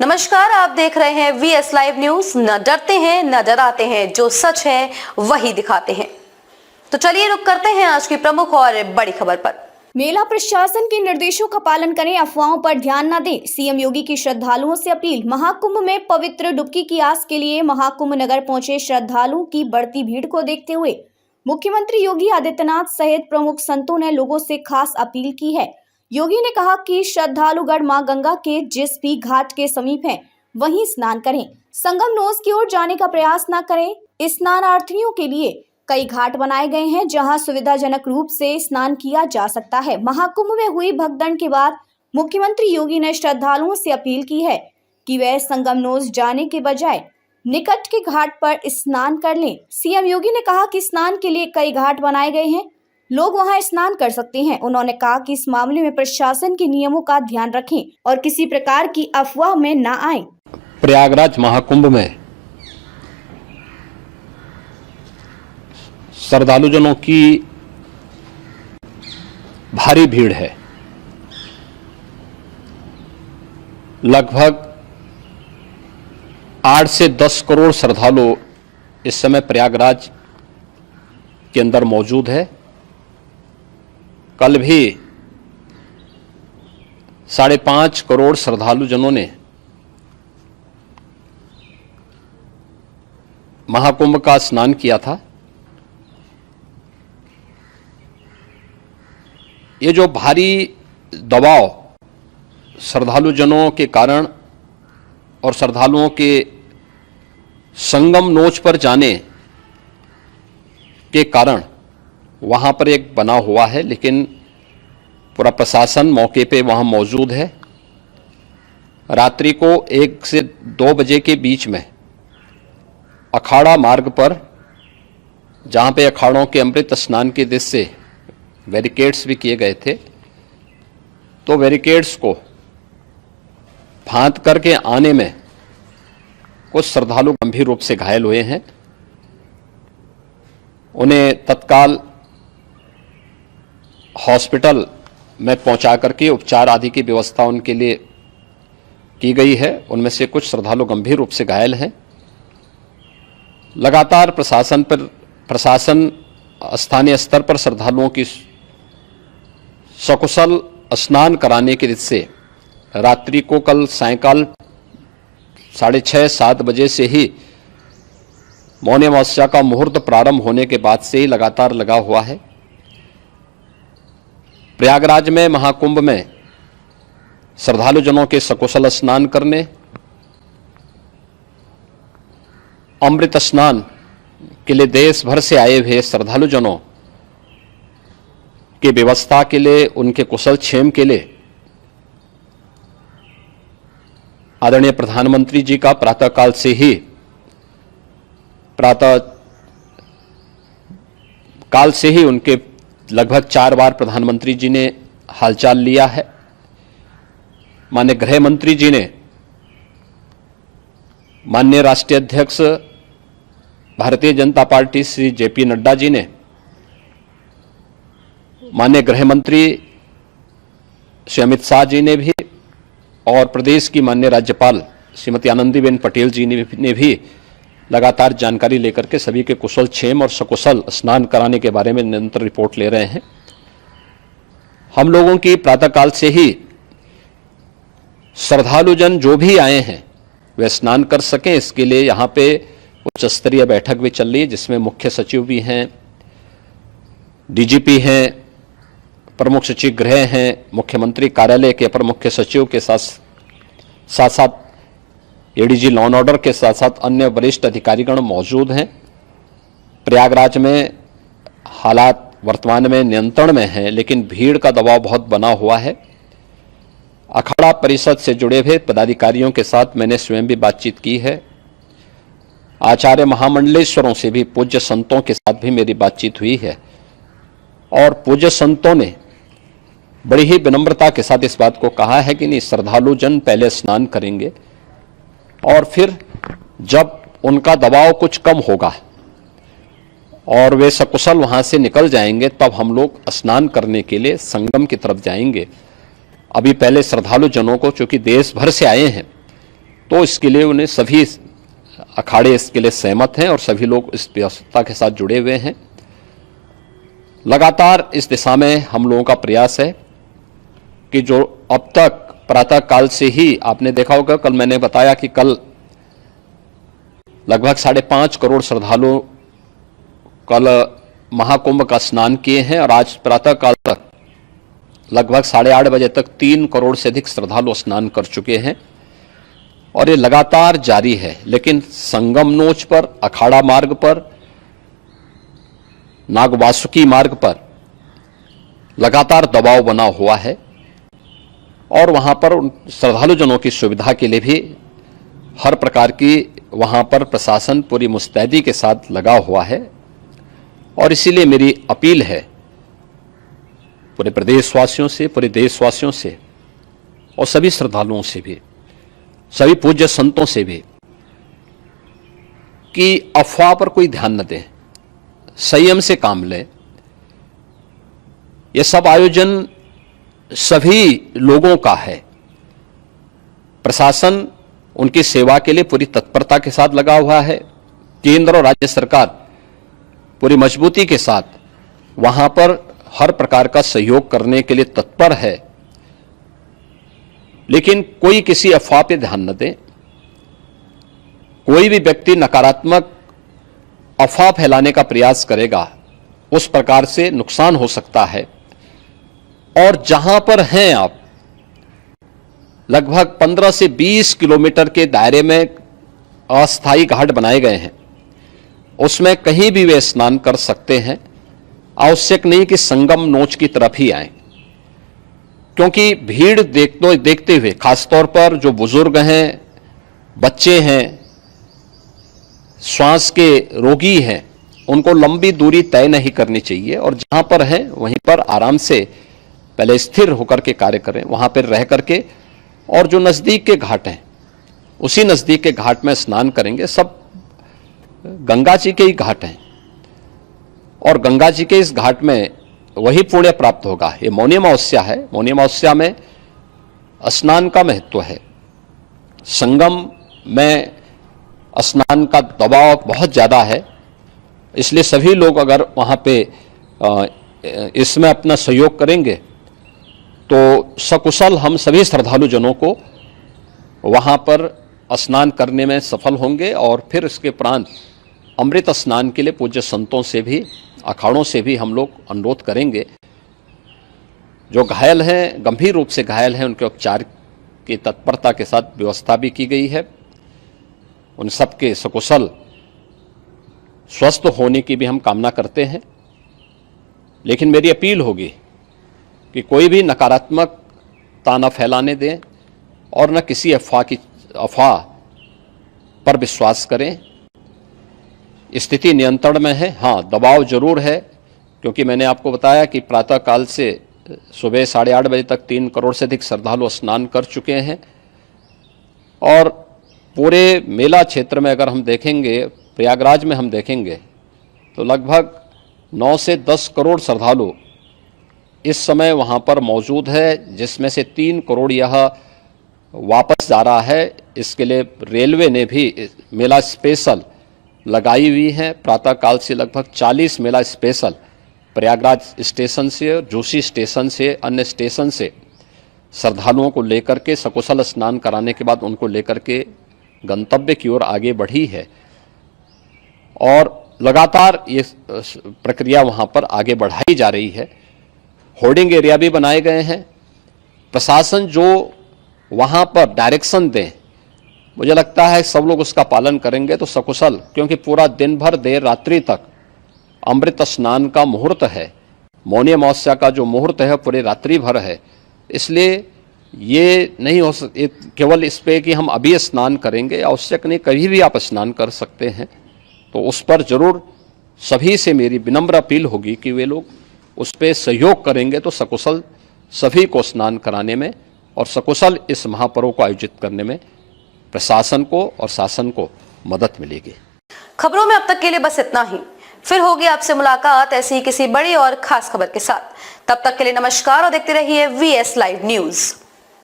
नमस्कार, आप देख रहे हैं वीएस लाइव न्यूज। न डरते हैं न डराते हैं, जो सच है वही दिखाते हैं। तो चलिए रुक करते हैं आज की प्रमुख और बड़ी खबर पर। मेला प्रशासन के निर्देशों का पालन करें, अफवाहों पर ध्यान न दें। सीएम योगी की श्रद्धालुओं से अपील। महाकुंभ में पवित्र डुबकी की आस के लिए महाकुंभ नगर पहुंचे श्रद्धालुओं की बढ़ती भीड़ को देखते हुए मुख्यमंत्री योगी आदित्यनाथ सहित प्रमुख संतों ने लोगों से खास अपील की है। योगी ने कहा कि श्रद्धालुगण मां गंगा के जिस भी घाट के समीप हैं, वहीं स्नान करें। संगम नोज की ओर जाने का प्रयास न करें। स्नानार्थियों के लिए कई घाट बनाए गए हैं, जहां सुविधाजनक रूप से स्नान किया जा सकता है। महाकुंभ में हुई भगदड़ के बाद मुख्यमंत्री योगी ने श्रद्धालुओं से अपील की है कि वे संगम नोज जाने के बजाय निकट के घाट पर स्नान कर लें। सीएम योगी ने कहा कि स्नान के लिए कई घाट बनाए गए हैं, लोग वहां स्नान कर सकते हैं। उन्होंने कहा कि इस मामले में प्रशासन के नियमों का ध्यान रखें और किसी प्रकार की अफवाह में न आए। प्रयागराज महाकुंभ में श्रद्धालुजनों की भारी भीड़ है। लगभग 8 से 10 करोड़ श्रद्धालु इस समय प्रयागराज के अंदर मौजूद है। कल भी 5.5 करोड़ श्रद्धालुजनों ने महाकुंभ का स्नान किया था। ये जो भारी दबाव श्रद्धालुजनों के कारण और श्रद्धालुओं के संगम नोच पर जाने के कारण वहाँ पर एक बना हुआ है, लेकिन पूरा प्रशासन मौके पे वहाँ मौजूद है। रात्रि को 1 से 2 बजे के बीच में अखाड़ा मार्ग पर, जहाँ पे अखाड़ों के अमृत स्नान के दृश्य से बैरिकेड्स भी किए गए थे, तो बैरिकेड्स को फांद करके आने में कुछ श्रद्धालु गंभीर रूप से घायल हुए हैं। उन्हें तत्काल हॉस्पिटल में पहुंचा करके उपचार आदि की व्यवस्था उनके लिए की गई है। उनमें से कुछ श्रद्धालु गंभीर रूप से घायल हैं। लगातार प्रशासन स्थानीय स्तर पर श्रद्धालुओं की सकुशल स्नान कराने के दृष्टि से रात्रि को कल सायंकाल 6:30-7 बजे से ही मौनी अमावस्या का मुहूर्त प्रारंभ होने के बाद से ही लगातार लगा हुआ है। प्रयागराज में महाकुंभ में श्रद्धालुजनों के सकुशल स्नान करने, अमृत स्नान के लिए देश भर से आए हुए श्रद्धालुजनों की व्यवस्था के लिए, उनके कुशल क्षेम के लिए आदरणीय प्रधानमंत्री जी का प्रातःकाल से ही उनके लगभग 4 बार प्रधानमंत्री जी ने हालचाल लिया है। माननीय गृह मंत्री जी ने, माननीय राष्ट्रीय अध्यक्ष भारतीय जनता पार्टी श्री जेपी नड्डा जी ने, माननीय गृह मंत्री श्री अमित शाह जी ने भी, और प्रदेश की माननीय राज्यपाल श्रीमती आनंदीबेन पटेल जी ने भी लगातार जानकारी लेकर के सभी के कुशल क्षेम और सकुशल स्नान कराने के बारे में निरंतर रिपोर्ट ले रहे हैं। हम लोगों की प्रातःकाल से ही श्रद्धालुजन जो भी आए हैं वे स्नान कर सकें, इसके लिए यहाँ पे उच्च स्तरीय बैठक भी चल रही है, जिसमें मुख्य सचिव भी हैं, डीजीपी हैं, प्रमुख सचिव गृह हैं, मुख्यमंत्री कार्यालय के अपर मुख्य सचिव के साथ एडीजी लॉ एंड ऑर्डर के साथ साथ अन्य वरिष्ठ अधिकारीगण मौजूद हैं। प्रयागराज में हालात वर्तमान में नियंत्रण में हैं, लेकिन भीड़ का दबाव बहुत बना हुआ है। अखाड़ा परिषद से जुड़े हुए पदाधिकारियों के साथ मैंने स्वयं भी बातचीत की है। आचार्य महामंडलेश्वरों से भी, पूज्य संतों के साथ भी मेरी बातचीत हुई है, और पूज्य संतों ने बड़ी ही विनम्रता के साथ इस बात को कहा है कि नहीं, श्रद्धालु जन पहले स्नान करेंगे और फिर जब उनका दबाव कुछ कम होगा और वे सकुशल वहां से निकल जाएंगे, तब हम लोग स्नान करने के लिए संगम की तरफ जाएंगे। अभी पहले श्रद्धालु जनों को, चूंकि देश भर से आए हैं, तो इसके लिए उन्हें सभी अखाड़े इसके लिए सहमत हैं और सभी लोग इस व्यवस्था के साथ जुड़े हुए हैं। लगातार इस दिशा में हम लोगों का प्रयास है कि जो अब तक प्रातः काल से ही आपने देखा होगा, कल मैंने बताया कि कल लगभग 5.5 करोड़ श्रद्धालु कल महाकुंभ का स्नान किए हैं और आज प्रातः काल तक लगभग 8:30 बजे तक 3 करोड़ से अधिक श्रद्धालु स्नान कर चुके हैं और ये लगातार जारी है। लेकिन संगम नोच पर, अखाड़ा मार्ग पर, नागवासुकी मार्ग पर लगातार दबाव बना हुआ है और वहां पर श्रद्धालु जनों की सुविधा के लिए भी हर प्रकार की वहां पर प्रशासन पूरी मुस्तैदी के साथ लगा हुआ है। और इसीलिए मेरी अपील है पूरे प्रदेशवासियों से, पूरे देशवासियों से और सभी श्रद्धालुओं से भी, सभी पूज्य संतों से भी कि अफवाह पर कोई ध्यान न दें, संयम से काम लें। यह सब आयोजन सभी लोगों का है। प्रशासन उनकी सेवा के लिए पूरी तत्परता के साथ लगा हुआ है। केंद्र और राज्य सरकार पूरी मजबूती के साथ वहां पर हर प्रकार का सहयोग करने के लिए तत्पर है। लेकिन कोई किसी अफवाह पे ध्यान न दें। कोई भी व्यक्ति नकारात्मक अफवाह फैलाने का प्रयास करेगा, उस प्रकार से नुकसान हो सकता है। और जहां पर हैं आप, लगभग 15 से 20 किलोमीटर के दायरे में अस्थायी घाट बनाए गए हैं, उसमें कहीं भी वे स्नान कर सकते हैं। आवश्यक नहीं कि संगम नोच की तरफ ही आए, क्योंकि भीड़ देखते हुए खासतौर पर जो बुजुर्ग हैं, बच्चे हैं, श्वास के रोगी हैं, उनको लंबी दूरी तय नहीं करनी चाहिए और जहां पर हैं वहीं पर आराम से पहले स्थिर होकर के कार्य करें, वहां पर रह करके। और जो नजदीक के घाट हैं, उसी नजदीक के घाट में स्नान करेंगे। सब गंगा जी के ही घाट हैं और गंगा जी के इस घाट में वही पुण्य प्राप्त होगा। ये मौनी अमावस्या है। मौनी अमावस्या में स्नान का महत्व है। संगम में स्नान का दबाव बहुत ज़्यादा है, इसलिए सभी लोग अगर वहाँ पे इसमें अपना सहयोग करेंगे तो सकुशल हम सभी श्रद्धालु जनों को वहाँ पर स्नान करने में सफल होंगे। और फिर इसके उपरांत अमृत स्नान के लिए पूज्य संतों से भी, अखाड़ों से भी हम लोग अनुरोध करेंगे। जो घायल हैं, गंभीर रूप से घायल हैं, उनके उपचार की तत्परता के साथ व्यवस्था भी की गई है। उन सबके सकुशल स्वस्थ होने की भी हम कामना करते हैं। लेकिन मेरी अपील होगी कि कोई भी नकारात्मकता न फैलाने दें और न किसी अफवाह पर विश्वास करें। स्थिति नियंत्रण में है। हाँ, दबाव जरूर है, क्योंकि मैंने आपको बताया कि प्रातः काल से सुबह 8:30 बजे तक 3 करोड़ से अधिक श्रद्धालु स्नान कर चुके हैं। और पूरे मेला क्षेत्र में अगर हम देखेंगे, प्रयागराज में हम देखेंगे तो लगभग 9 से 10 करोड़ श्रद्धालु इस समय वहाँ पर मौजूद है, जिसमें से 3 करोड़ यह वापस जा रहा है। इसके लिए रेलवे ने भी मेला स्पेशल लगाई हुई है। प्रातः काल से लगभग 40 मेला स्पेशल प्रयागराज स्टेशन से, जोशी स्टेशन से, अन्य स्टेशन से श्रद्धालुओं को लेकर के सकुशल स्नान कराने के बाद उनको लेकर के गंतव्य की ओर आगे बढ़ी है। और लगातार ये प्रक्रिया वहाँ पर आगे बढ़ाई जा रही है। होर्डिंग एरिया भी बनाए गए हैं। प्रशासन जो वहाँ पर डायरेक्शन दें, मुझे लगता है सब लोग उसका पालन करेंगे तो सकुशल, क्योंकि पूरा दिन भर देर रात्रि तक अमृत स्नान का मुहूर्त है। मौनी अमावस्या का जो मुहूर्त है पूरे रात्रि भर है। इसलिए ये नहीं हो केवल इस पे कि हम अभी स्नान करेंगे, आवश्यक नहीं, कभी भी आप स्नान कर सकते हैं। तो उस पर जरूर सभी से मेरी विनम्र अपील होगी कि वे लोग उस पर सहयोग करेंगे तो सकुशल सभी को स्नान कराने में और सकुशल इस महापर्व को आयोजित करने में प्रशासन को और शासन को मदद मिलेगी। खबरों में अब तक के लिए बस इतना ही। फिर होगी आपसे मुलाकात ऐसी ही किसी बड़ी और खास खबर के साथ। तब तक के लिए नमस्कार और देखते रहिए VS लाइव न्यूज।